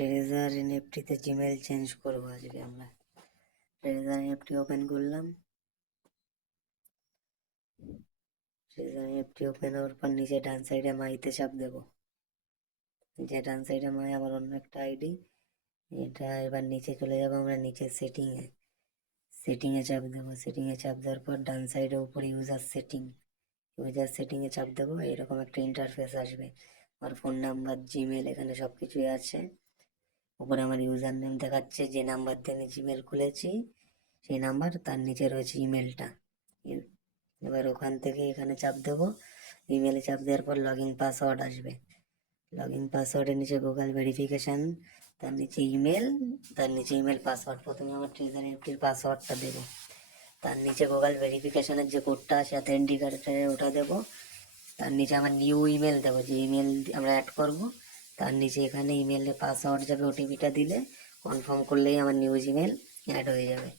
Treasure এনএফটিতে Gmail change করবো আজকে আমরা। ট্রেজার এনএফটি ওপেন করলাম। ট্রেজার এনএফটি ওপেন হওয়ার পর নিচে ডান সাইডে মাইতে চাপ দেবো। যে ডান সাইডে মাই আবার অন্য একটা আইডি। এটা এবার নিচে চলে যাবো আমরা, নিচে সেটিংয়ে চাপ দেবো। সেটিংয়ে চাপ দেওয়ার পর ডান সাইডে উপরে ইউজার সেটিংয়ে চাপ দেবো। এরকম একটা ইন্টারফেস আসবে। আমার ফোন নাম্বার, জিমেল, এখানে সব কিছুই আছে। উপরে আমার ইউজার নেম দেখাচ্ছে, যে নাম্বার দিয়ে আমি জিমেল খুলেছি সেই নাম্বার, তার নিচে রয়েছে ইমেলটা। এবার ওখান থেকে এখানে চাপ দেবো। ইমেলে চাপ দেওয়ার পর লগ ইন পাসওয়ার্ড আসবে। লগ ইন পাসওয়ার্ডের নিচে গুগল ভেরিফিকেশান, তার নিচে ইমেল, তার নিচে ইমেল পাসওয়ার্ড। প্রথমে আমার ট্রেজার এনএফটির পাসওয়ার্ডটা দেবো। তার নিচে গুগল ভেরিফিকেশানের যে কোডটা আছে অথেন্টিকেটরে ওটা দেবো। তার নিচে আমার নিউ ইমেল দেবো, যে ইমেল আমরা অ্যাড করবো। তার নিচে এখানে ইমেলের পাসওয়ার্ড যাবে, ওটিপিটা দিলে কনফার্ম করলেই আমার নিউ ইমেল অ্যাড হয়ে যাবে।